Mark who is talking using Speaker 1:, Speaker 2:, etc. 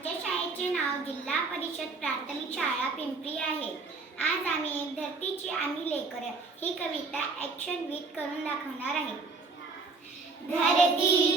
Speaker 1: आमच्या शाळेचे नाव जिल्हा परिषद प्राथमिक शाळा पिंपरी आहे. आज आम्ही एक धरतीची आम्ही लेकर ही कविता ॲक्शन विथ करून दाखवणार आहे. धरती